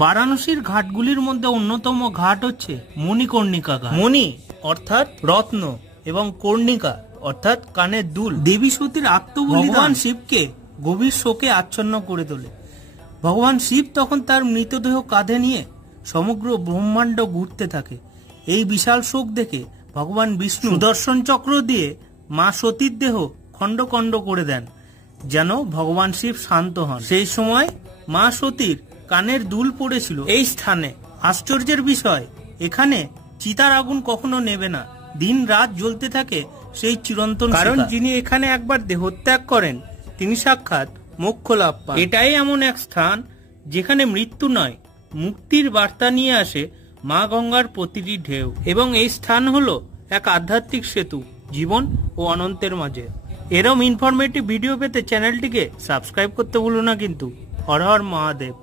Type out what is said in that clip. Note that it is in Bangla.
বারাণসীর ঘাটগুলির মধ্যে অন্যতম ঘাট হচ্ছে মণিকর্ণিকা ঘাট। মণি অর্থাৎ রত্ন এবং কর্ণিকা অর্থাৎ কানের দুল দেবী সতীর আত্মবলিদান ভগবান শিবকে গভীর শোকে আচ্ছন্ন করে তোলে। ভগবান শিব তখন তার মৃতদেহ কাঁধে নিয়ে সমগ্র ব্রহ্মাণ্ড ঘুরতে থাকে। এই বিশাল শোক দেখে ভগবান বিষ্ণু সুদর্শন চক্র দিয়ে মা সতীর দেহ খণ্ড খণ্ড করে দেন, যেন ভগবান শিব শান্ত হন। সেই সময় মা সতীর কানের দুল পড়েছিল এই স্থানে। আশ্চর্যের বিষয়, এখানে চিতার আগুন কখনো নেবে না, দিন রাত জ্বলতে থাকে সেই চিরন্তন। কারণ যিনি এখানে একবার দেহত্যাগ করেন তিনি সাক্ষাৎ মোক্ষ লাভ পান। এটাই এমন এক স্থান যেখানে মৃত্যু নয়, মুক্তির বার্তা নিয়ে আসে মা গঙ্গার প্রতিটি ঢেউ। এবং এই স্থান হলো এক আধ্যাত্মিক সেতু জীবন ও অনন্তের মাঝে। এরম ইনফরমেটিভ ভিডিও পেতে চ্যানেলটিকে সাবস্ক্রাইব করতে ভুলো না কিন্তু। হর হর মহাদেব।